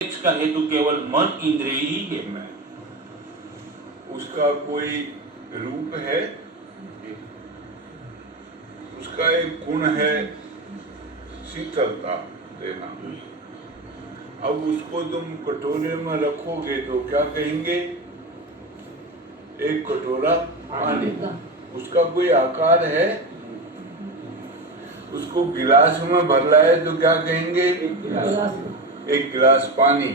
का हेतु केवल मन इंद्रिय ही है। उसका कोई रूप है, उसका एक गुण है शीतलता देना। अब उसको तुम कटोरे में रखोगे तो क्या कहेंगे? एक कटोरा पानी। उसका कोई आकार है? उसको गिलास में भर लाए तो क्या कहेंगे? एक गिलास पानी।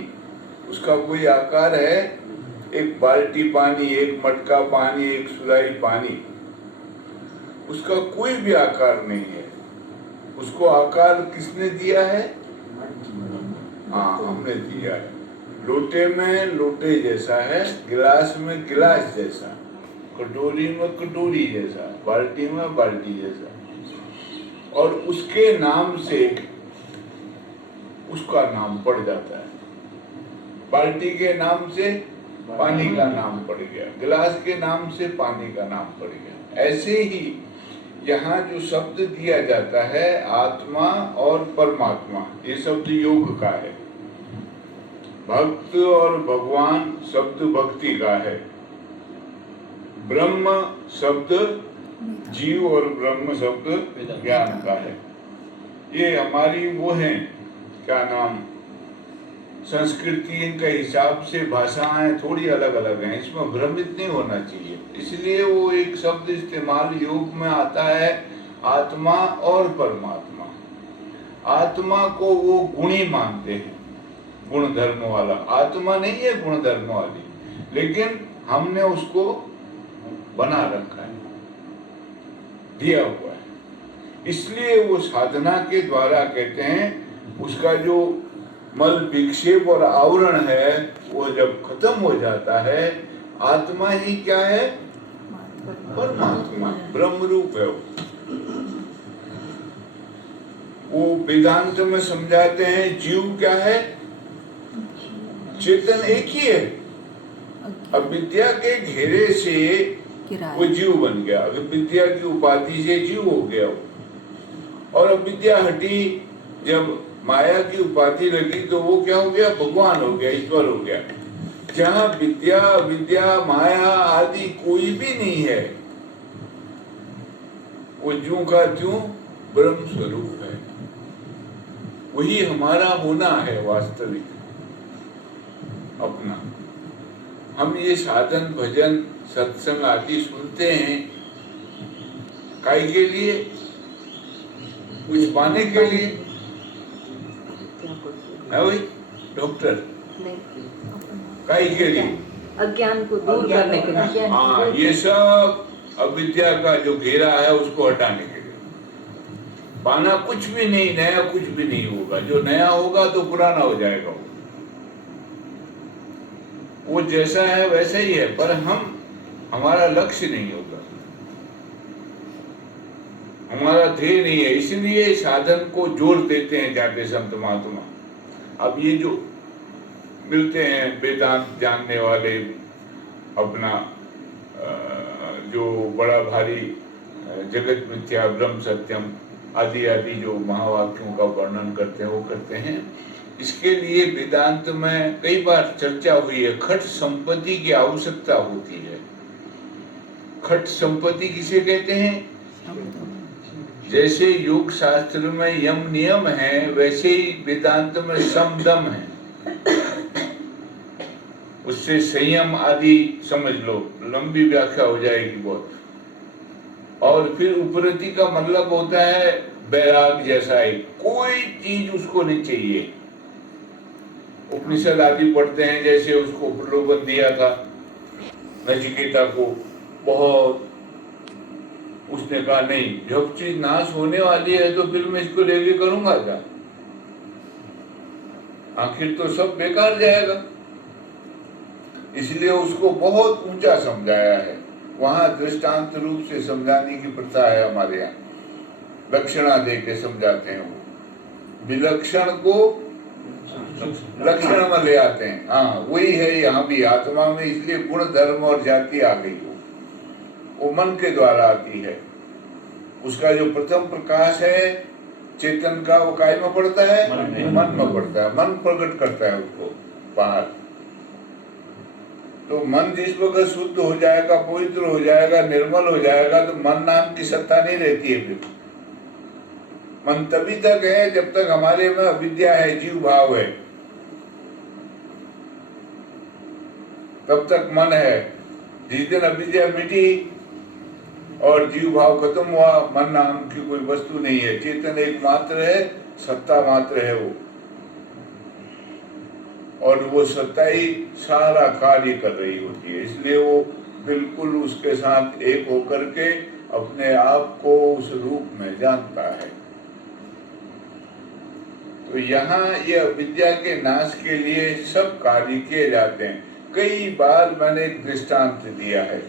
उसका कोई आकार है? एक बाल्टी पानी, एक मटका पानी, एक सुराही पानी। उसका कोई भी आकार नहीं है। उसको आकार किसने दिया है? हाँ, हमने दिया है। लोटे में लोटे जैसा है, गिलास में गिलास जैसा, कटोरी में कटोरी जैसा, बाल्टी में बाल्टी जैसा। और उसके नाम से उसका नाम पड़ जाता है। बाल्टी के नाम से पानी का नाम पड़ गया, गिलास के नाम से पानी का नाम पड़ गया। ऐसे ही यहाँ जो शब्द दिया जाता है आत्मा और परमात्मा, ये शब्द योग का है। भक्त और भगवान शब्द भक्ति का है। ब्रह्म शब्द जीव और ब्रह्म शब्द ज्ञान का है। ये हमारी वो है, क्या नाम, संस्कृति के हिसाब से भाषाएं थोड़ी अलग अलग हैं। इसमें भ्रमित नहीं होना चाहिए, इसलिए वो एक शब्द इस्तेमाल योग में आता है, आत्मा और परमात्मा। आत्मा को वो गुणी मानते हैं, गुण धर्म वाला। आत्मा नहीं है गुण धर्म वाली, लेकिन हमने उसको बना रखा है, दिया हुआ है। इसलिए वो साधना के द्वारा कहते हैं, उसका जो मल विक्षेप और आवरण है वो जब खत्म हो जाता है, आत्मा ही क्या है? परमात्मा, ब्रह्म रूप है वो वेदांत में समझाते हैं। जीव क्या है? चेतन एक ही है। अविद्या के घेरे से वो जीव बन गया, अविद्या की उपाधि से जीव हो गया। और अविद्या हटी, जब माया की उपाधि लगी तो वो क्या हो गया? भगवान हो गया, ईश्वर हो गया। जहाँ विद्या विद्या माया आदि कोई भी नहीं है, वो ज्यों का त्यों ब्रह्म स्वरूप है। वही हमारा होना है वास्तविक अपना। हम ये साधन भजन सत्संग आदि सुनते हैं काहे के लिए? कुछ पाने के लिए है वही डॉक्टर, काहे के लिए? अज्ञान को दूर करने के लिए। हाँ, ये सब अविद्या का जो घेरा है उसको हटाने के लिए। पाना कुछ भी नहीं, नया कुछ भी नहीं होगा। जो नया होगा तो पुराना हो जाएगा। वो जैसा है वैसा ही है, पर हमारा लक्ष्य नहीं होगा, हमारा ध्येय नहीं है। इसलिए साधन को जोर देते हैं जाके संत महात्मा। अब ये जो मिलते हैं वेदांत जानने वाले, अपना जो बड़ा भारी जगत मिथ्या ब्रह्म सत्यम आदि आदि जो महावाक्यों का वर्णन करते हैं, वो करते हैं। इसके लिए वेदांत में कई बार चर्चा हुई है, खट संपत्ति की आवश्यकता होती है। खट संपत्ति किसे कहते हैं? जैसे योग शास्त्र में यम नियम है, वैसे ही वेदांत में सम दम है। उससे संयम आदि समझ लो, लंबी व्याख्या हो जाएगी बहुत। और फिर उपरति का मतलब होता है बैराग जैसा ही, कोई चीज उसको नहीं चाहिए। उपनिषद आदि पढ़ते हैं, जैसे उसको प्रलोभन दिया था नचिकेता को बहुत, उसने कहा नहीं, जब चीज नाश होने वाली है तो फिर मैं इसको लेके करूंगा क्या? आखिर तो सब बेकार जाएगा। इसलिए उसको बहुत ऊंचा समझाया है। वहां दृष्टांत रूप से समझाने की प्रथा है हमारे यहाँ, लक्षणा दे के समझाते हैं। वो विलक्षण को लक्षण में ले आते हैं। हाँ, वही है यहाँ भी आत्मा में। इसलिए गुण धर्म और जाति आ गई वो मन के द्वारा आती है। उसका जो प्रथम प्रकाश है चेतन का वो काय में पड़ता है, मन में पड़ता है। मन प्रकट करता है उसको बाहर। तो मन जिस वक्त शुद्ध हो जाएगा, पवित्र हो जाएगा, निर्मल हो जाएगा, तो मन नाम की सत्ता नहीं रहती है फिर। मन तभी तक है जब तक हमारे में अविद्या है, जीव भाव है, तब तक मन है। जिस दिन अविद्या मिटी और जीव भाव खत्म हुआ, मन नाम की कोई वस्तु नहीं है। चेतन एक मात्र है, सत्ता मात्र है वो, और वो सत्ता ही सारा कार्य कर रही होती है। इसलिए वो बिल्कुल उसके साथ एक होकर के अपने आप को उस रूप में जानता है। तो यहाँ ये अविद्या के नाश के लिए सब कार्य किए जाते हैं। कई बार मैंने एक दृष्टांत दिया है,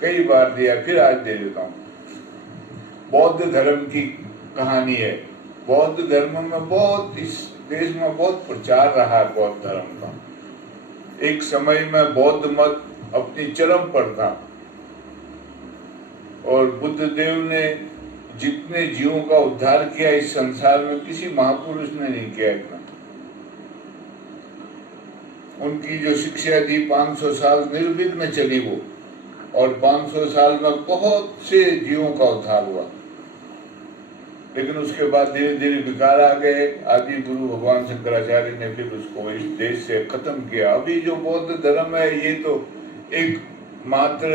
कई बार दिया, फिर आज दे देता हूँ। बौद्ध धर्म की कहानी है। बौद्ध धर्म में बहुत, इस देश में बहुत प्रचार रहा है बौद्ध धर्म का। एक समय में बौद्ध मत अपनी चरम पर था, और बुद्ध देव ने जितने जीवों का उद्धार किया इस संसार में किसी महापुरुष ने नहीं किया इतना। उनकी जो शिक्षा थी 500 साल निर्विघ्न चली वो, और 500 साल में बहुत से जीवों का उद्धार हुआ। लेकिन उसके बाद धीरे धीरे विकार आ गए। आदि गुरु भगवान शंकराचार्य ने फिर उसको इस देश से खत्म किया। अभी जो बौद्ध धर्म है ये तो एक मात्र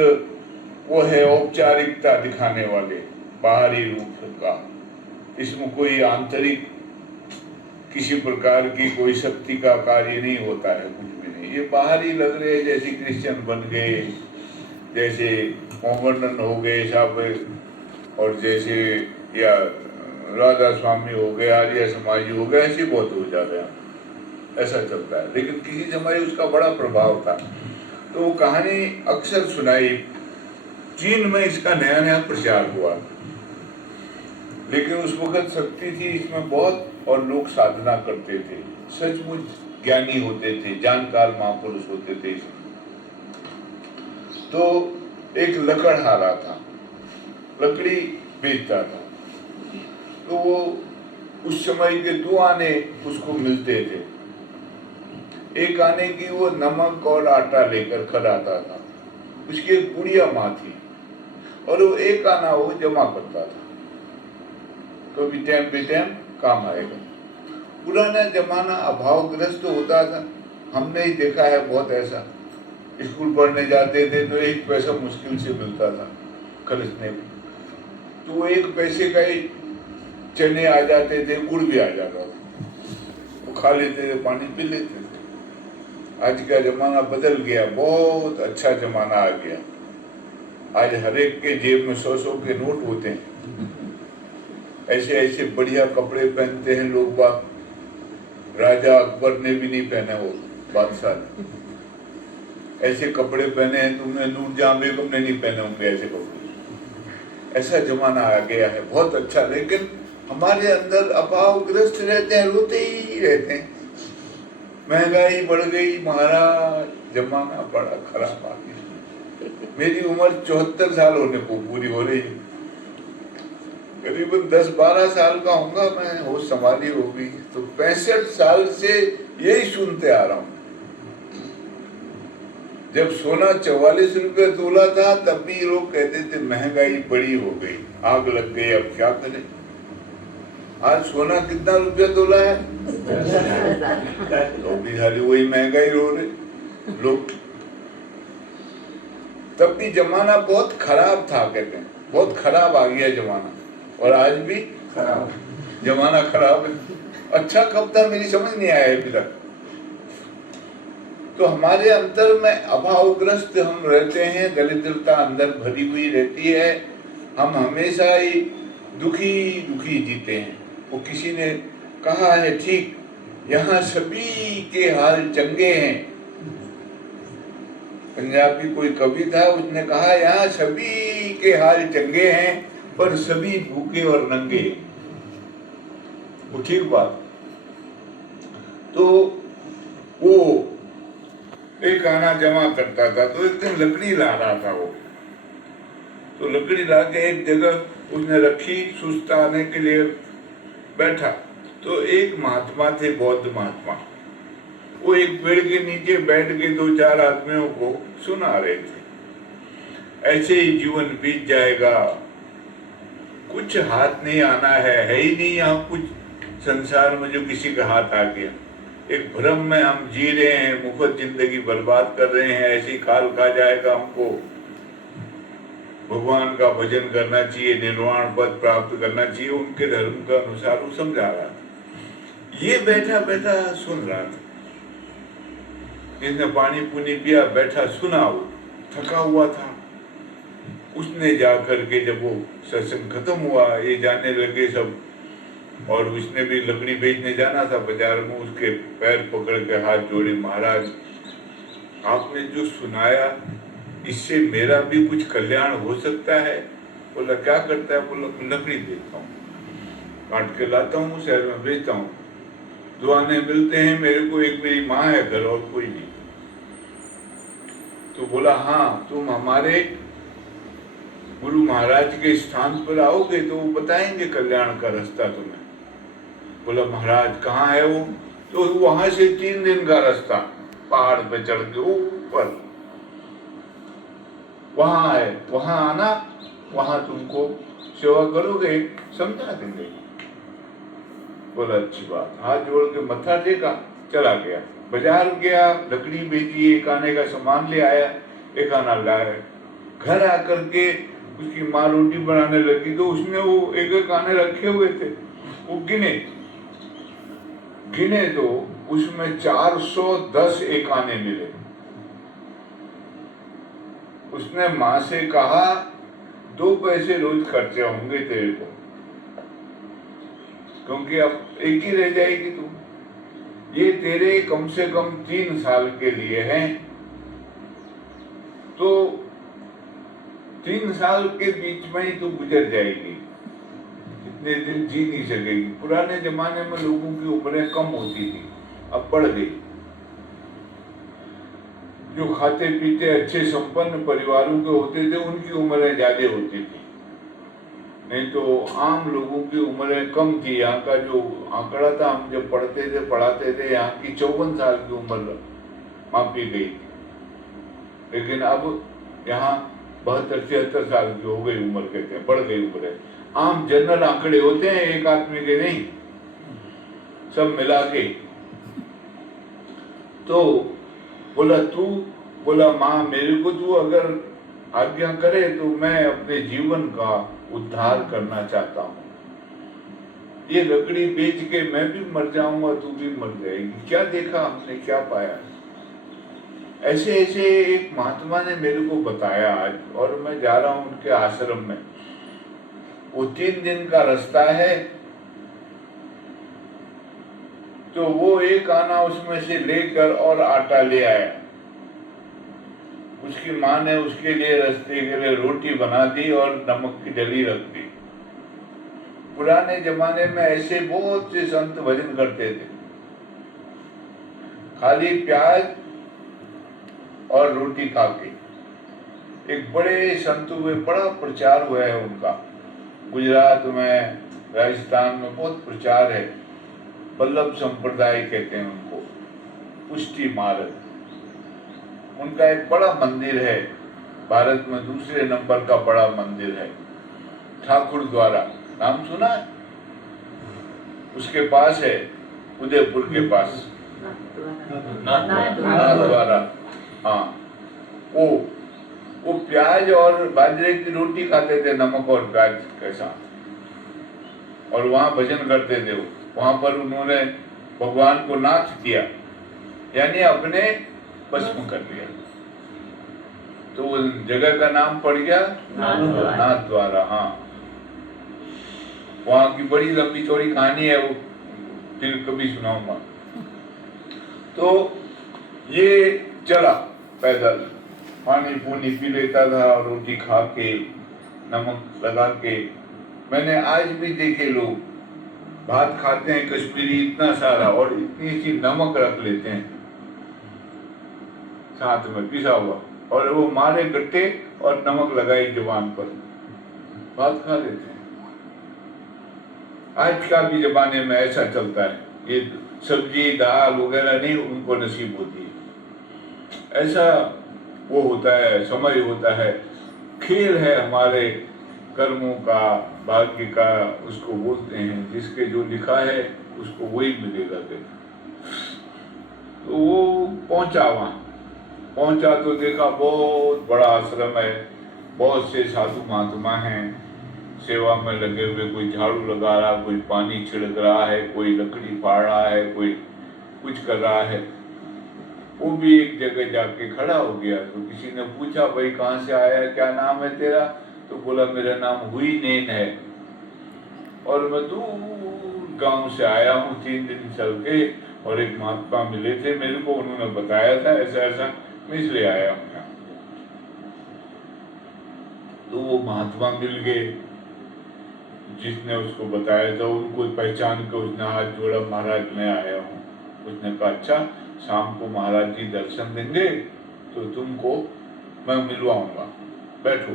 वो है औपचारिकता दिखाने वाले, बाहरी रूप का। इसमें कोई आंतरिक किसी प्रकार की कोई शक्ति का कार्य नहीं होता है, कुछ भी नहीं। ये बाहरी लग रहे हैं, जैसे क्रिश्चियन बन गए, जैसे मोहम्मदन हो गए साहब, और जैसे या राधा स्वामी हो गए, आर्य समाजी हो गए, ऐसे बहुत हो जाते हैं, ऐसा चलता है। लेकिन किसी समय उसका बड़ा प्रभाव था। तो वो कहानी अक्सर सुनाई। चीन में इसका नया नया प्रचार हुआ, लेकिन उस वक्त शक्ति थी इसमें बहुत, और लोग साधना करते थे, सचमुच ज्ञानी होते थे, जानकार महापुरुष होते थे। तो एक लकड़हारा था, लकड़ी बेचता था। तो वो उस समय के 2 आने उसको मिलते थे। एक आने की वो नमक और आटा लेकर घर आता था। उसकी एक बुढ़िया माँ थी, और वो एक आना वो जमा करता था, कभी टाइम पे टाइम काम आएगा। पुराना जमाना अभावग्रस्त होता था, हमने ही देखा है बहुत ऐसा। स्कूल पढ़ने जाते थे तो 1 पैसा मुश्किल से मिलता था खरीदने में, तो वो 1 पैसे का ही चने आ जाते थे, गुड़ भी आ जाता था, वो खा लेते थे, पानी पी लेते थे। आज का जमाना बदल गया, बहुत अच्छा जमाना आ गया। आज हर एक के जेब में 100-100 के नोट होते हैं। ऐसे ऐसे बढ़िया कपड़े पहनते हैं लोग बाग। राजा अकबर ने भी नहीं पहने, वो बादशाह ने ऐसे कपड़े पहने हैं। तुमने नूरजहां बेगम ने नहीं पहने होंगे ऐसे कपड़े। ऐसा जमाना आ गया है, बहुत अच्छा। लेकिन हमारे अंदर अभावग्रस्त रहते हैं, रोते ही रहते हैं। महंगाई बढ़ गई महाराज, जमाना बड़ा खराब आ गया। मेरी उम्र 74 साल होने को पूरी हो रही है। करीबन 10-12 साल का होगा मैं, होश संभाली होगी। तो 65 साल से यही सुनते आ रहा हूँ। जब सोना 44 रुपए तोला था, तब भी लोग कहते थे महंगाई बड़ी हो गई, आग लग गई, अब क्या करें। आज सोना कितना रुपया तोला है? तो भी खाली वही महंगाई हो रही लोग। तब भी जमाना बहुत खराब था, कहते हैं बहुत खराब आ गया जमाना, और आज भी खराब जमाना खराब है। अच्छा कब था मेरी समझ नहीं आया अभी तक। तो हमारे अंतर में अभावग्रस्त हम रहते हैं, दरिद्रता अंदर भरी हुई रहती है। हम हमेशा ही दुखी दुखी जीते हैं। वो किसी ने कहा है ठीक, यहाँ सभी के हाल चंगे हैं। पंजाबी कोई कवि था, उसने कहा यहाँ सभी के हाल चंगे हैं, पर सभी भूखे और नंगे। वो ठीक बात। तो वो एक आना जमा करता था, तो एक दिन लकड़ी ला रहा था वो। तो लकड़ी लाके एक जगह उसने रखी, सुस्त आने के लिए बैठा। तो एक महात्मा थे, बौद्ध महात्मा, वो एक पेड़ के नीचे बैठ के 2-4 आदमियों को सुना रहे थे। ऐसे ही जीवन बीत जाएगा, कुछ हाथ नहीं आना है ही नहीं यहाँ कुछ संसार में जो किसी का हाथ आ गया। एक भ्रम में हम जी रहे हैं, मुफ्त जिंदगी बर्बाद कर रहे हैं, ऐसी काल खा जाएगा हमको। भगवान का भजन करना चाहिए, निर्वाण पद प्राप्त करना चाहिए, उनके धर्म के अनुसार वो समझा रहा था। ये बैठा बैठा सुन रहा था, इसने पानी पुनी पिया, बैठा सुना, वो थका हुआ था। उसने जा करके जब वो सत्संग खत्म हुआ, ये जाने लगे सब, और उसने भी लकड़ी बेचने जाना था बाजार में, उसके पैर पकड़ के हाथ जोड़े, महाराज आपने जो सुनाया इससे मेरा भी कुछ कल्याण हो सकता है। बोला क्या करता है? बोला लकड़ी देता हूँ, काट के लाता हूँ, शहर में बेचता हूँ, 2 आने मिलते हैं मेरे को, एक मेरी माँ है घर और कोई नहीं। तो बोला हाँ, तुम हमारे गुरु महाराज के स्थान पर आओगे तो वो बताएंगे कल्याण का रास्ता तुम्हें। बोला महाराज कहाँ है वो? तो वहां से 3 दिन का रास्ता, पहाड़ पे चढ़ के ऊपर वहां है, वहां आना, वहां तुमको सेवा करोगे, समझा देंगे। बोला अच्छी बात। हाथ जोड़ के मत्था टेका, चला गया। बाजार गया, लकड़ी बेची, 1 आने का सामान ले आया, 1 आना लाया। घर आकर के उसकी माँ रोटी बनाने लगी तो उसने वो 1-1 आने रखे हुए थे, वो गिने तो उसमें 410 1 आने मिले। उसने माँ से कहा 2 पैसे रोज खर्चे होंगे तेरे को, क्योंकि अब एक ही रह जाएगी तू, ये तेरे कम से कम 3 साल के लिए हैं, तो 3 साल के बीच में ही तू गुजर जाएगी, इतने दिन जी नहीं सकेगी। पुराने जमाने में लोगों की उम्रें कम होती थी, अब बढ़ गई। जो खाते पीते अच्छे संपन्न परिवारों के होते थे उनकी उम्रें ज्यादा होती थी, नहीं तो आम लोगों की उम्रें कम थी। यहाँ का जो आंकड़ा था, हम जब पढ़ाते थे, यहाँ की 54 साल की उम्र मापी गई थी, लेकिन अब यहाँ 72-73 साल की हो गई उम्र, कहते हैं बढ़ गई उम्र। आम जनरल आंकड़े होते हैं, एक आदमी के नहीं, सब मिला के। तो बोला माँ मेरे को तू अगर आज्ञा करे तो मैं अपने जीवन का उद्धार करना चाहता हूँ, ये लकड़ी बेच के मैं भी मर जाऊंगा, तू भी मर जाएगी, क्या देखा हमने, क्या पाया। ऐसे ऐसे एक महात्मा ने मेरे को बताया आज, और मैं जा रहा हूँ उनके आश्रम में। वो 3 दिन का रास्ता है, तो वो 1 आना उसमें से लेकर और आटा ले आया। उसकी माँ ने उसके लिए रास्ते के लिए रोटी बना दी और नमक की डली रख दी। पुराने जमाने में ऐसे बहुत से संत भजन करते थे, खाली प्याज और रोटी खा के। एक बड़े संत हुए, बड़ा प्रचार हुआ है उनका, गुजरात में, राजस्थान में बहुत प्रचार है। वल्लभ संप्रदाय कहते हैं उनको, पुष्टि मार्ग। उनका एक बड़ा मंदिर है, भारत में दूसरे नंबर का बड़ा मंदिर है, ठाकुर द्वारा, नाम सुना है? उसके पास है, उदयपुर के पास, नाथद्वारा। हाँ, वो प्याज और बाजरे की रोटी खाते थे, नमक और प्याज के साथ, और वहां भजन करते थे। वहां पर उन्होंने भगवान को नाथ किया, यानी अपने भस्म कर लिया, तो वो जगह का नाम पड़ गया नाथद्वारा। हाँ, वहां की बड़ी लंबी चौड़ी कहानी है, वो फिर कभी सुनाऊंगा। तो ये चला पैदल, पानी पूनी पी लेता था, रोटी खा के, नमक लगा के। मैंने आज भी देखे लोग भात खाते हैं कश्मीरी इतना सारा, और इतनी सी नमक रख लेते हैं साथ में पिसा हुआ, और वो मारे गट्टे और नमक लगाई जुबान पर, भात खा लेते हैं। आज का भी जमाने में ऐसा चलता है, ये सब्जी दाल वगैरह नहीं उनको नसीब होती है। ऐसा वो होता है, समय होता है, खेल है हमारे कर्मों का, भाग्य का, उसको बोलते हैं। जिसके जो लिखा है उसको वही मिलेगा। तो वो पहुंचा, वहां पहुंचा तो देखा बहुत बड़ा आश्रम है, बहुत से साधु महात्मा हैं सेवा में लगे हुए। कोई झाड़ू लगा रहा, कोई पानी छिड़क रहा है, कोई लकड़ी फाड़ रहा है, कोई कुछ कर रहा है। वो भी एक जगह जाके खड़ा हो गया। तो किसी ने पूछा, भाई कहाँ से आया, क्या नाम है तेरा? तो बोला, मेरा नाम हुई नेन है और मैं दूर गांव से आया हूँ 3 दिन चल के, और एक महात्मा मिले थे मेरे को, उन्होंने बताया था ऐसा ऐसा, मैं इसलिए आया हूँ यहाँ। तो वो महात्मा मिल गए जिसने उसको बताया था, उनको पहचान के उसने हाथ जोड़ा, महाराज मैं आया हूँ। उसने कहा, अच्छा शाम को महाराज जी दर्शन देंगे तो तुमको मैं मिलवाऊंगा, बैठो।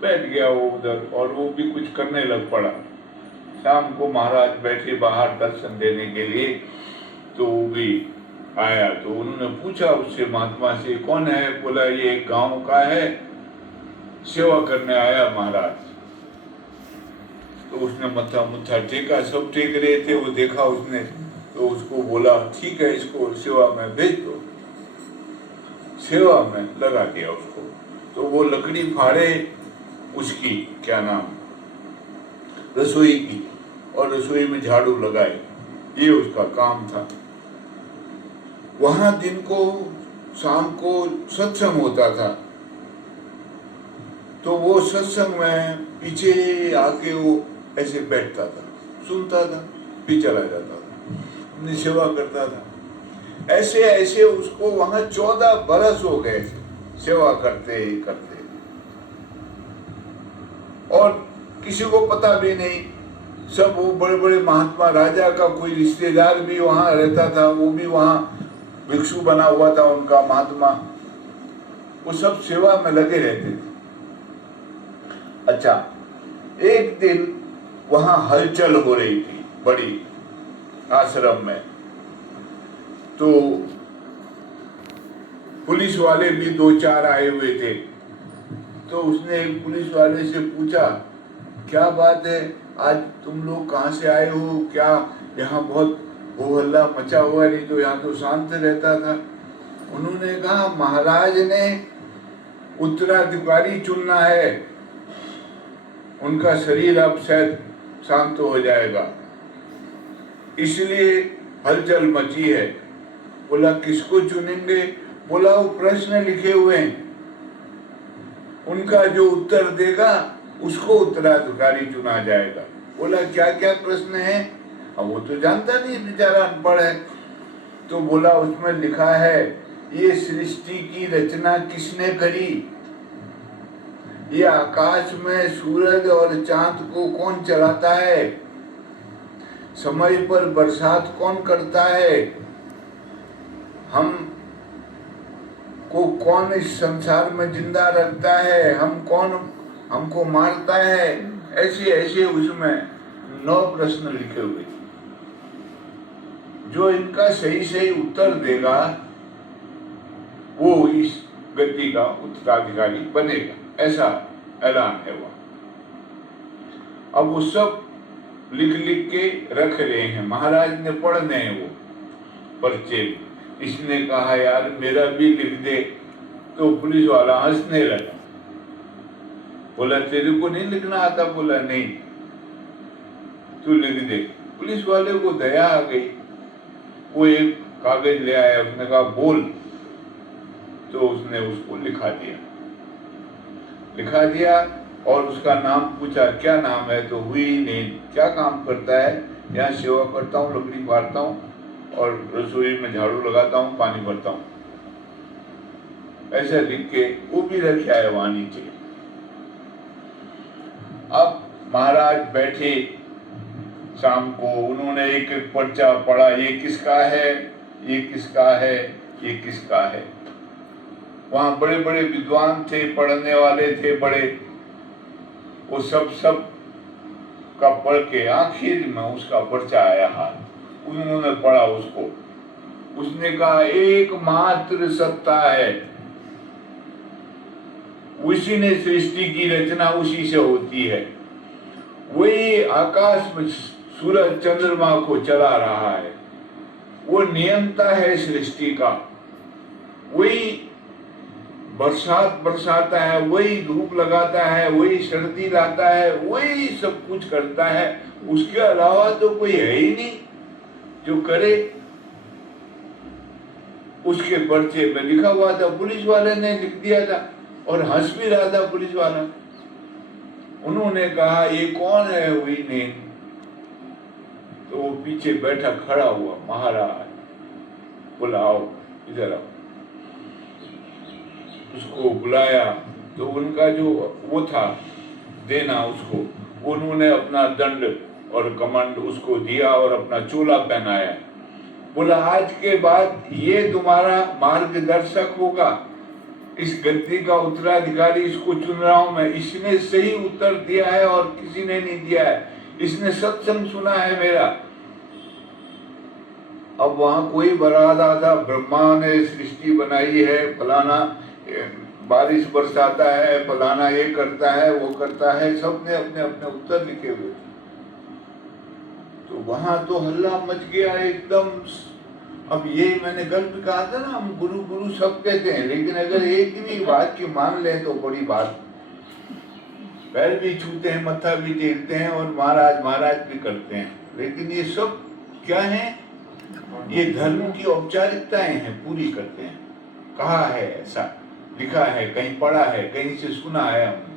बैठ गया वो उधर, और वो भी कुछ करने लग पड़ा। शाम को महाराज बैठे बाहर दर्शन देने के लिए, तो वो भी आया। तो उन्होंने पूछा उससे, महात्मा से, कौन है? बोला, ये एक गांव का है, सेवा करने आया महाराज। तो उसने मत्था मुत्था टेका, सब टेक रहे थे, वो देखा उसने, तो उसको बोला, ठीक है इसको सेवा में भेज दो। सेवा में लगा दिया उसको। तो वो लकड़ी फाड़े उसकी, क्या नाम, रसोई की, और रसोई में झाड़ू लगाए, ये उसका काम था। वहां दिन को शाम को सत्संग होता था, तो वो सत्संग में पीछे आके वो ऐसे बैठता था, सुनता था, फिर चला जाता था, अपनी सेवा करता था। ऐसे ऐसे उसको वहां 14 बरस हो गए सेवा करते करते, और किसी को पता भी नहीं। सब वो बड़े बड़े महात्मा, राजा का कोई रिश्तेदार भी वहां रहता था, वो भी वहां भिक्षु बना हुआ था उनका महात्मा, वो सब सेवा में लगे रहते थे। अच्छा, एक दिन वहां हलचल हो रही थी बड़ी आश्रम में, तो पुलिस वाले भी 2-4 आए हुए थे। तो उसने एक पुलिस वाले से पूछा, क्या बात है, आज तुम लोग कहाँ से आए हो? क्या यहाँ बहुत हो हल्ला मचा हुआ? नहीं तो यहाँ तो शांत रहता था। उन्होंने कहा, महाराज ने उत्तराधिकारी चुनना है, उनका शरीर अब शायद शांत हो जाएगा, इसलिए हलचल मची है। बोला, किसको चुनेंगे? बोला, वो प्रश्न लिखे हुए हैं, उनका जो उत्तर देगा उसको उत्तराधिकारी चुना जाएगा। बोला, क्या क्या प्रश्न है? अब वो तो जानता नहीं, बेचारा अनपढ़ है। तो बोला, उसमें लिखा है, ये सृष्टि की रचना किसने करी? ये आकाश में सूरज और चांद को कौन चलाता है? समय पर बरसात कौन करता है? हम को कौन इस संसार में जिंदा रखता है? हमको मारता है? ऐसे ऐसे उसमें 9 प्रश्न लिखे हुए। जो इनका सही सही उत्तर देगा वो इस गति का उत्तराधिकारी बनेगा, ऐसा ऐलान है वह। अब वो सब लिख लिख के रख रहे हैं, महाराज ने पढ़ने हैं वो पर्चे। इसने कहा, यार मेरा भी लिख दे। तो पुलिस वाला हंसने लगा, बोला, तेरे को नहीं लिखना आता? बोला, नहीं, तू लिख दे। पुलिस वाले को दया आ गई, वो एक कागज ले आया, उसने कहा, बोल। तो उसने उसको लिखा दिया और उसका नाम पूछा, क्या नाम है? तो हुई नेन। क्या काम करता है? यहाँ सेवा करता हूँ, लकड़ी फाड़ता हूँ और रसोई में झाड़ू लगाता हूँ, पानी भरता हूँ। ऐसा लिख के वो भी रखे आए वहां नीचे। अब महाराज बैठे शाम को, उन्होंने एक एक पर्चा पढ़ा, ये किसका है, ये किसका है, ये किसका है। वहां बड़े बड़े विद्वान थे, पढ़ने वाले थे बड़े, वो सब का पढ़ के आखिर में उसका पर्चा आया हाथ, उन्होंने पढ़ा उसको। उसने कहा एकमात्र सत्ता है, उसी ने सृष्टि की रचना उसी से होती है, वही आकाश में सूरज चंद्रमा को चला रहा है, वो नियंता है सृष्टि का, वही बरसात बरसाता है, वही धूप लगाता है, वही सर्दी लाता है, वही सब कुछ करता है। उसके अलावा तो कोई है ही नहीं जो करे। उसके पर्चे में लिखा हुआ था, पुलिस वाले ने लिख दिया था और हंस भी रहा था पुलिस वाला। उन्होंने कहा ये कौन है वही ने, तो वो पीछे बैठा खड़ा हुआ महाराज बोला आओ इधर आओ। उसको बुलाया तो उनका जो वो था देना उसको, उन्होंने अपना दंड और कमंड उसको दिया और अपना चोला पहनाया। बोला आज के बाद ये तुम्हारा मार्गदर्शक होगा, इस गद्दी का उत्तराधिकारी इसको चुन रहा हूं मैं। इसने सही उत्तर दिया है और किसी ने नहीं दिया है, इसने सत्संग सुना है मेरा। अब वहां कोई बता रहा था ब्रह्मा ने सृष्टि बनाई है, फलाना बारिश बरसाता है, फलाना ये करता है वो करता है, सबने अपने अपने उत्तर लिखे हुए थे। तो वहां तो हल्ला मच गया एकदम। अब ये मैंने कल भी कहा था ना, हम गुरु गुरु सब कहते हैं, लेकिन अगर एक भी बात की मान लें तो बड़ी बात। पैर भी छूते हैं, मत्था भी टेकते हैं और महाराज महाराज भी करते हैं, लेकिन ये सब क्या है? ये धर्म की औपचारिकताएं हैं, पूरी करते हैं। कहा है ऐसा, लिखा है, कहीं पढ़ा है, कहीं से सुना है हमने,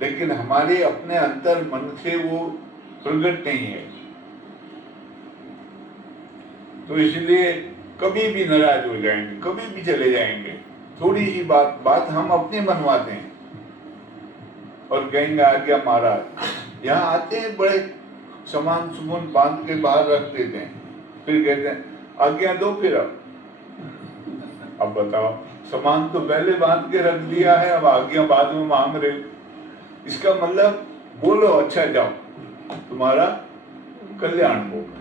लेकिन हमारे अपने अंतर मन से वो प्रकट नहीं है। तो इसलिए कभी भी नाराज हो जाएंगे, कभी भी चले जाएंगे। थोड़ी सी बात हम अपनी मनवाते हैं और कहेंगे आज्ञा महाराज। यहाँ आते हैं बड़े सामान सुमन बांध के बाहर रख देते हैं, फिर कहते हैं आज्ञा दो। फिर अब बताओ, सामान तो पहले बांध के रख दिया है, अब आज्ञा बाद में मांग रहे हो। इसका मतलब बोलो अच्छा जाओ, तुम्हारा कल्याण होगा।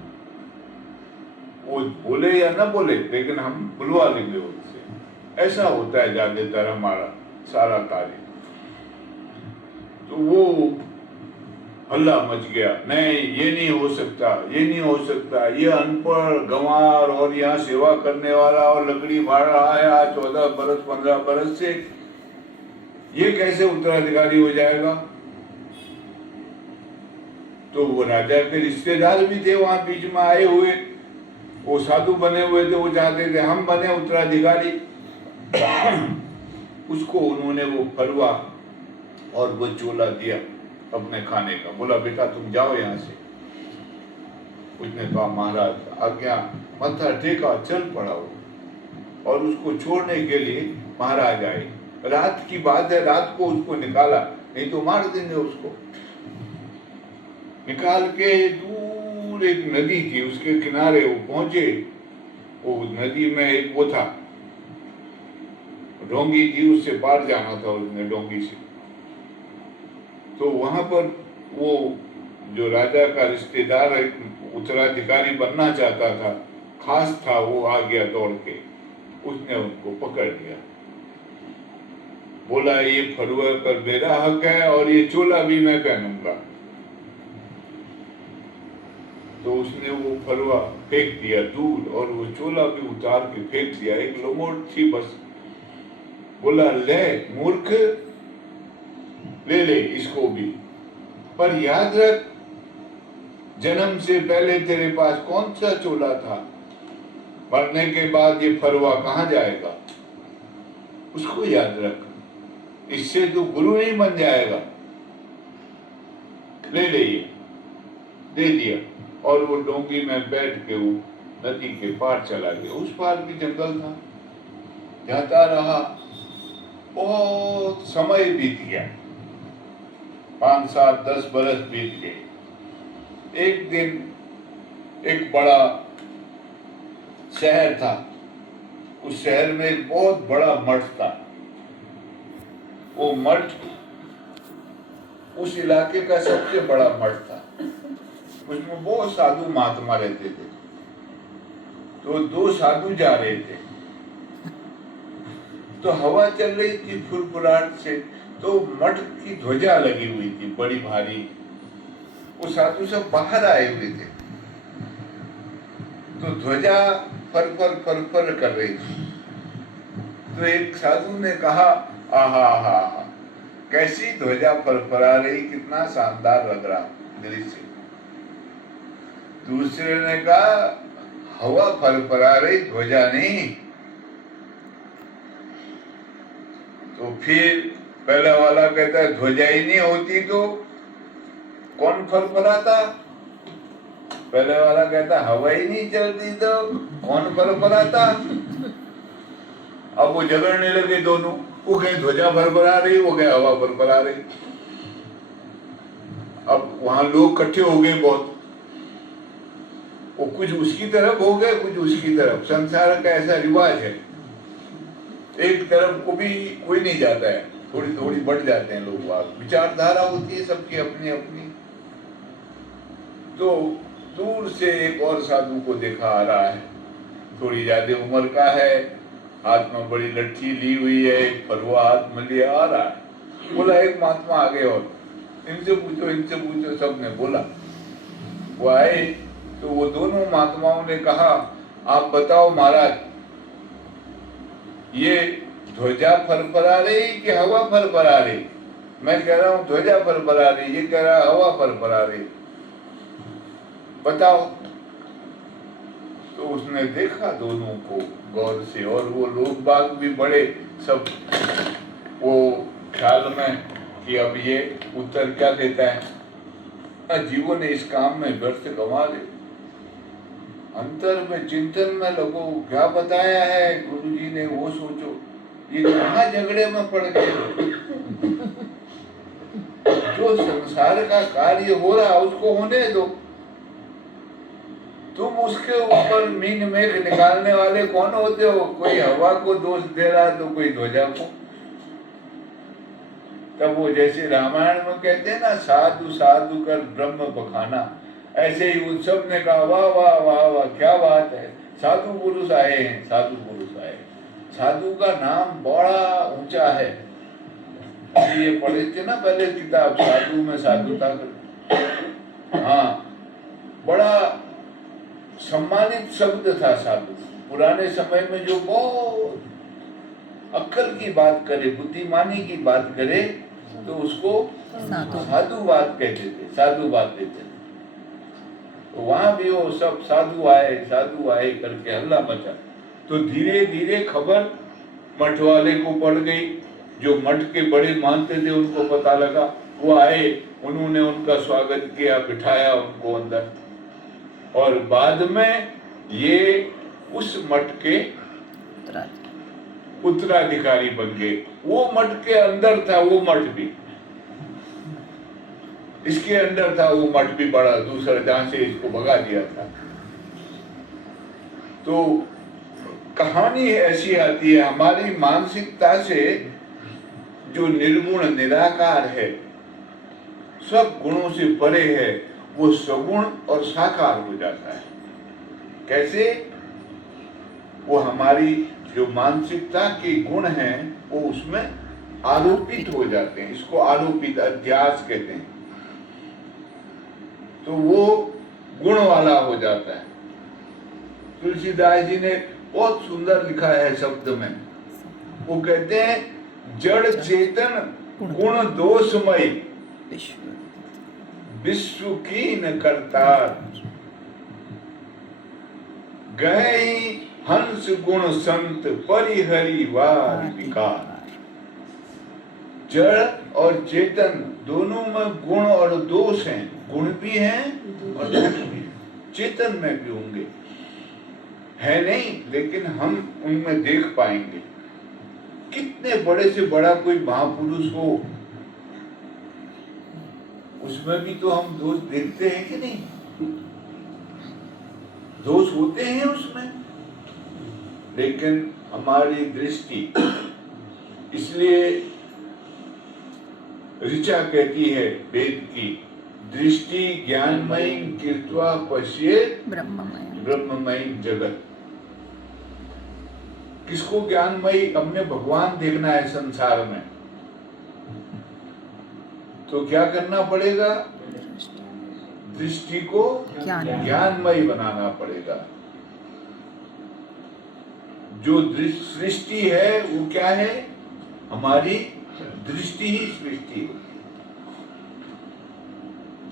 वो बोले या ना बोले, लेकिन हम बुलवा लेंगे उनसे। ऐसा होता है ज्यादातर हमारा सारा कार्य। तो वो हल्ला मच गया, नहीं ये नहीं हो सकता, ये नहीं हो सकता, ये अनपढ़ गंवार और यहाँ सेवा करने वाला और लकड़ी मार रहा है आज 14 बरस 15 बरस से, ये कैसे उत्तराधिकारी हो जाएगा? तो वो राजा के रिश्तेदार भी थे वहां बीच में आए हुए, वो साधु बने हुए थे, वो चाहते थे हम बने उत्तराधिकारी। उसको उन्होंने वो फरवा और वो चोला दिया अपने खाने का, बोला बेटा तुम जाओ यहाँ से। उसने कहा महाराज आज्ञा, मत्था टेका, चल पड़ा वो। और उसको छोड़ने के लिए महाराज आए। रात की बात है, रात को उसको निकाला, नहीं तो मार देंगे उसको। निकाल के दूर एक नदी थी, उसके किनारे वो पहुंचे। वो नदी में एक वो था, डोंगी थी, उससे पार जाना था उसने डोंगी से। तो वहां पर वो जो राजा का रिश्तेदार उत्तराधिकारी बनना चाहता था, खास था, वो आ गया दौड़ के, उसने उनको पकड़ लिया। बोला ये फरुआ पर मेरा हक है और ये चोला भी मैं पहनूंगा। तो उसने वो फरुआ फेंक दिया दूर और वो चोला भी उतार के फेंक दिया। एक लंगोट थी बस। बोला ले मूर्ख, ले ले इसको भी, पर याद रख जन्म से पहले तेरे पास कौन सा चोला था, मरने के बाद ये फरुआ कहाँ जाएगा, उसको याद रख, इससे तू गुरु नहीं बन जाएगा। ले ले ये, दे दिया और वो डोंगी में बैठ के वो नदी के पार चला गया। उस पार भी जंगल था, जाता रहा, बहुत समय बीत गया, 5 7 10 बरस बीत गए। एक दिन एक बड़ा शहर था, उस शहर में एक बहुत बड़ा मठ था। वो मठ उस इलाके का सबसे बड़ा मठ था। उसमें बहुत साधु महात्मा रहते थे। तो दो साधु जा रहे थे, तो हवा चल रही थी फुरफुराहट से, तो मठ की ध्वजा लगी हुई थी बड़ी भारी। वो साधु सब बाहर आए हुए थे, तो ध्वजा फर फर कर रही थी। तो एक साधु ने कहा, आहा हा हा, कैसी ध्वजा फरफरा रही, कितना शानदार लग रहा दृश्य। दूसरे ने कहा, हवा फरफरा रही, ध्वजा नहीं। तो फिर पहला वाला कहता है, ध्वजा ही नहीं होती तो कौन फरफराता? पहले वाला कहता, हवा ही नहीं चलती तो कौन फरफराता? अब वो झगड़ने लगे दोनों। वो कहे ध्वजा फरफरा रही, वो कहे हवा फरफरा रही। अब वहां लोग इकट्ठे हो गए बहुत। वो कुछ उसकी तरफ हो गए, कुछ उसकी तरफ। संसार का ऐसा रिवाज है, एक तरफ को भी कोई नहीं जाता है, थोड़ी थोड़ी बढ़ जाते हैं लोग। विचारधारा होती है सबकी अपनी अपनी। तो दूर से एक और साधु को देखा आ रहा है, थोड़ी ज्यादा उम्र का है, हाथ में बड़ी लट्ठी ली हुई है, एक फरुआ हाथ में लिया आ रहा है। बोला, एक महात्मा आगे और इनसे पूछो, सबने बोला। वो आए तो वो दोनों महात्माओं ने कहा, आप बताओ महाराज, ये ध्वजा फरफरा रही कि हवा फरफरा रही? मैं कह रहा हूं ध्वजा फरफरा रही, ये कह रहा हवा फरफरा रही, बताओ। तो उसने देखा दोनों को गौर से, और वो लोग बाग भी बड़े सब वो ख्याल में कि अब ये उत्तर क्या देता है। जीवन इस काम में व्यर्थ गंवा दे, अंतर में चिंतन में लगो, क्या बताया है गुरुजी ने वो सोचो। ये कहाँ झगड़े में पड़ गए? जो संसार का कार्य हो रहा उसको होने दो। तुम उसके ऊपर मीन मेघ निकालने वाले कौन होते हो? कोई हवा को दोष दे रहा तो कोई ध्वजा को। तब वो जैसे रामायण में कहते हैं ना, साधु साधु कर ब्रह्म बखाना, ऐसे ही उत्सव ने कहा, वाह वाह वाह वाह, क्या बात है, साधु पुरुष आए हैं, साधु पुरुष आए। साधु का नाम बड़ा ऊंचा है। ये पढ़े थे ना पहले किताब, साधु में साधुता। हाँ, बड़ा सम्मानित शब्द था साधु। पुराने समय में जो बहुत अक्ल की बात करे, बुद्धिमानी की बात करे, तो उसको साधुवाद कहते थे, साधुवाद देते थे। तो वहां भी वो सब साधु आए करके हल्ला मचा। तो धीरे धीरे खबर मठ वाले को पड़ गई। जो मठ के बड़े मानते थे उनको पता लगा, वो आए, उन्होंने उनका स्वागत किया, बिठाया उनको अंदर। और बाद में ये उस मठ के उत्तराधिकारी बन गए। वो मठ के अंदर था वो मठ भी, इसके अंदर था वो मठ भी बड़ा, दूसरा जहां से इसको भगा दिया था। तो कहानी ऐसी आती है, हमारी मानसिकता से जो निर्गुण निराकार है, सब गुणों से परे है, वो सगुण और साकार हो जाता है। कैसे? वो हमारी जो मानसिकता के गुण हैं वो उसमें आरोपित हो जाते हैं। इसको आरोपित अध्यास कहते हैं। तो वो गुण वाला हो जाता है। तुलसीदास जी ने बहुत सुंदर लिखा है शब्द में, वो कहते हैं, जड़ चेतन गुण दोषमय विश्व कीन करतार, गए हंस गुण संत परिहरिवार विकार। जड़ और चेतन दोनों में गुण और दोष हैं। गुण भी हैं और दोष भी हैं। चेतन में भी होंगे, है नहीं, लेकिन हम उनमें देख पाएंगे। कितने बड़े से बड़ा कोई महापुरुष हो, उसमें भी तो हम दोष देखते हैं कि नहीं? दोष होते हैं उसमें, लेकिन हमारी दृष्टि, इसलिए ऋचा कहती है वेद की, दृष्टि ज्ञानमयी कृत्वा पश्येत ब्रह्ममयी जगत। किसको ज्ञानमयी? हमने भगवान देखना है संसार में, तो क्या करना पड़ेगा? दृष्टि को ज्ञानमयी बनाना पड़ेगा। जो सृष्टि है वो क्या है? हमारी दृष्टि ही सृष्टि है।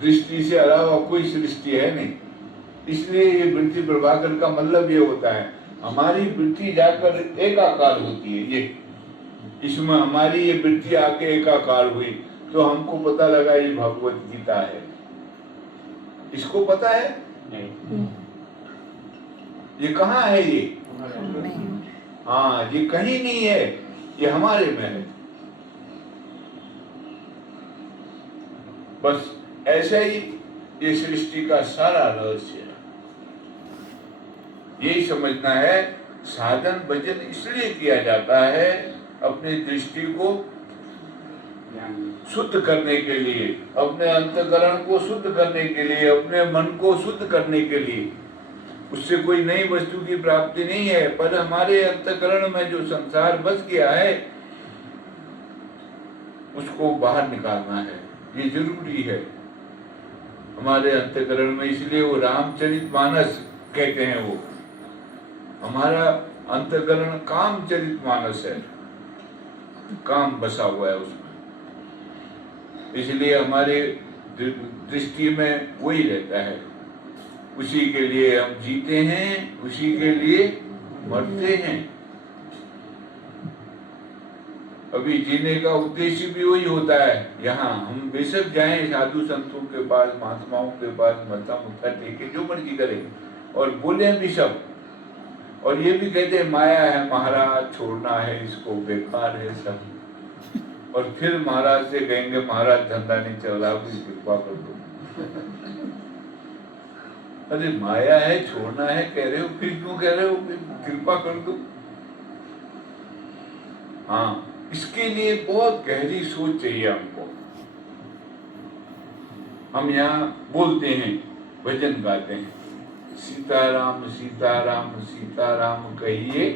दृष्टि से अलावा कोई सृष्टि है नहीं। इसलिए ये वृत्ति प्रभाकर का मतलब ये होता है, हमारी वृत्ति जाकर एकाकार होती है। ये इसमें हमारी ये वृत्ति आके एकाकार हुई तो हमको पता लगा ये भगवत गीता है। इसको पता है? नहीं। ये कहाँ है? ये हाँ, ये कहीं नहीं है, ये हमारे में है। बस ऐसा ही ये सृष्टि का सारा रहस्य है। यही समझना है, साधन भजन इसलिए किया जाता है अपनी दृष्टि को शुद्ध करने के लिए, अपने अंतःकरण को शुद्ध करने के लिए, अपने मन को शुद्ध करने के लिए। उससे कोई नई वस्तु की प्राप्ति नहीं है, पर हमारे अंतःकरण में जो संसार बस गया है उसको बाहर निकालना है। ये जरूरी है हमारे अंतःकरण में। इसलिए वो रामचरितमानस कहते हैं। वो हमारा अंतःकरण कामचरितमानस है, काम बसा हुआ है उसमें। इसलिए हमारे दृष्टि में वही रहता है। उसी के लिए हम जीते हैं, उसी के लिए मरते हैं। अभी जीने का उद्देश्य भी वही होता है। यहाँ हम बेशक जाएं साधु संतों के पास, महात्माओं के पास, मत्था मुत्था टेके जो मर्जी करें और बोले भी सब, और ये भी कहते हैं माया है महाराज, छोड़ना है इसको, बेकार है सब। और फिर महाराज से कहेंगे महाराज धंधा नहीं चल रहा, कुछ कृपा कर दो। अरे माया है, छोड़ना है कह रहे हो, फिर क्यों कह रहे हो कृपा कर दो? हाँ, इसके लिए बहुत गहरी सोच चाहिए हमको। हम यहाँ बोलते हैं, भजन गाते हैं, सीताराम सीताराम सीताराम कहिए,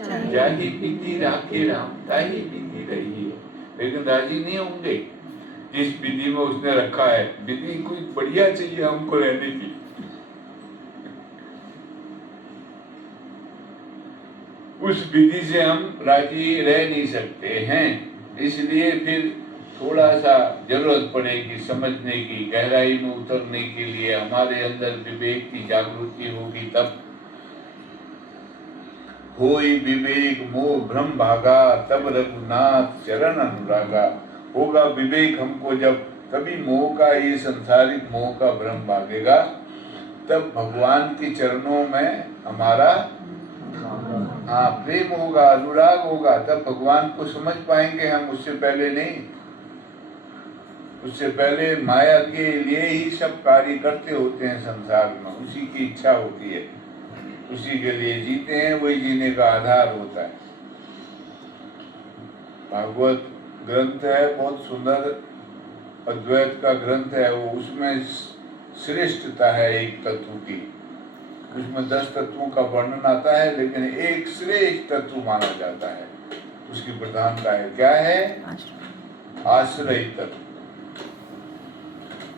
जाहि विधि राखे राम ताहि विधि रहिए। लेकिन राजी नहीं होंगे जिस विधि में उसने रखा है। विधि कोई बढ़िया चाहिए हमको रहने की। उस विधि से हम राजी रह नहीं सकते हैं। इसलिए फिर थोड़ा सा जरूरत पड़ेगी समझने की, गहराई में उतरने के लिए। हमारे अंदर विवेक की जागृति होगी तब। होई विवेक मोह भ्रम भागा, तब रघुनाथ चरण अनुरागा। होगा विवेक हमको जब, तभी मोह का, ये संसारिक मोह का भ्रम भागेगा। तब भगवान के चरणों में हमारा प्रेम होगा, अनुराग होगा। तब भगवान को समझ पाएंगे हम, उससे पहले नहीं। उससे पहले माया के लिए ही सब कार्य करते होते हैं संसार में। उसी की इच्छा होती है, उसी के लिए जीते हैं, वही जीने का आधार होता है। भागवत ग्रंथ है, बहुत सुंदर अद्वैत का ग्रंथ है वो। उसमें श्रेष्ठता है एक तत्व की। उसमें 10 तत्वों का वर्णन आता है, लेकिन एक श्रेष्ठ तत्व माना जाता है। उसकी प्रधानता है, क्या है? आश्रय तत्व।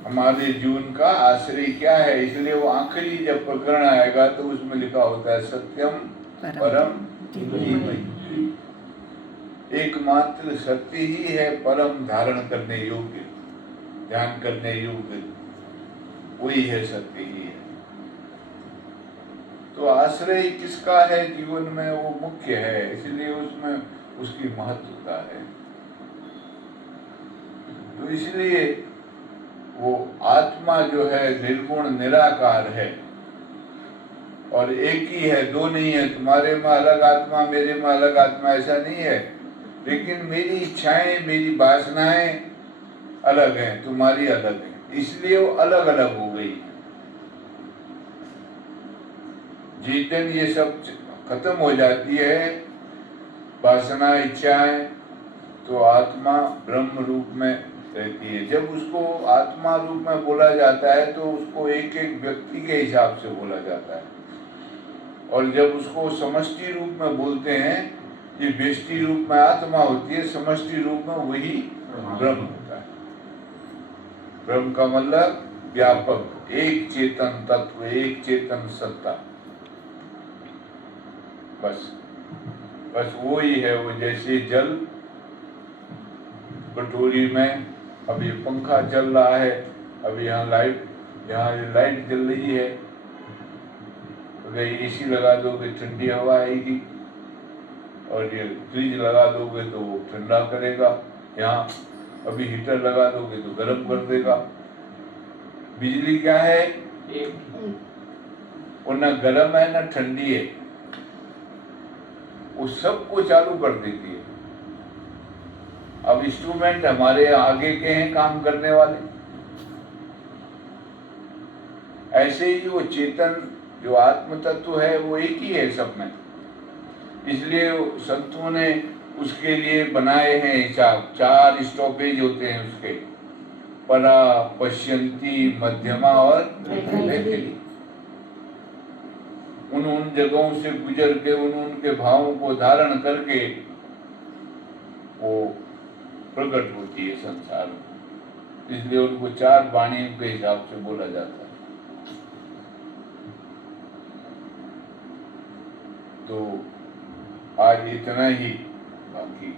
हमारे जीवन का आश्रय क्या है? इसलिए वो आखिरी जब प्रकरण आएगा तो उसमें लिखा होता है सत्यम परम धीमहि। एकमात्र सत्य ही है परम धारण करने योग्य, ध्यान करने योग्य, वही है, सत्य ही है। तो आश्रय किसका है जीवन में, वो मुख्य है। इसलिए उसमें उसकी महत्वता है। तो इसलिए वो आत्मा जो है निर्गुण निराकार है और एक ही है, दो नहीं है। तुम्हारे में अलग आत्मा, मेरे में अलग आत्मा, ऐसा नहीं है। लेकिन मेरी इच्छाएं, मेरी वासनाएं अलग हैं, तुम्हारी अलग है, इसलिए वो अलग अलग हो गई। जिस दिन ये सब खत्म हो जाती है, वासना, इच्छाएं, तो आत्मा ब्रह्म रूप में रहती है। जब उसको आत्मा रूप में बोला जाता है तो उसको एक एक व्यक्ति के हिसाब से बोला जाता है, और जब उसको समष्टि रूप में बोलते हैं, ये व्यष्टि रूप में आत्मा होती है, समष्टि रूप में वही ब्रह्म होता है। ब्रह्म का मतलब व्यापक, एक चेतन तत्व, एक चेतन सत्ता, बस बस वो ही है। वो जैसे जल कटोरी में, अब ये पंखा चल रहा है, अब यहाँ लाइट जल रही है, अगर एसी लगा दोगे ठंडी हवा आएगी, और ये फ्रिज लगा दोगे तो वो ठंडा करेगा, यहाँ अभी हीटर लगा दोगे तो गर्म कर देगा। बिजली क्या है? वो ना गर्म है ना ठंडी है, वो सबको चालू कर देती है। अब इंस्ट्रूमेंट हमारे आगे के हैं काम करने वाले, ऐसे ही वो चेतन जो आत्म तत्व है वो एक ही है सब में। इसलिए संतों ने उसके लिए बनाए हैं चार स्टॉपेज होते हैं उसके, परा, पश्यंती, मध्यमा और मैथिली। उन जगहों से गुजर के उनके भावों को धारण करके वो प्रकट होती है संसार में, इसलिए उनको चार वाणियों के हिसाब से बोला जाता है। तो आज इतना ही, बाकी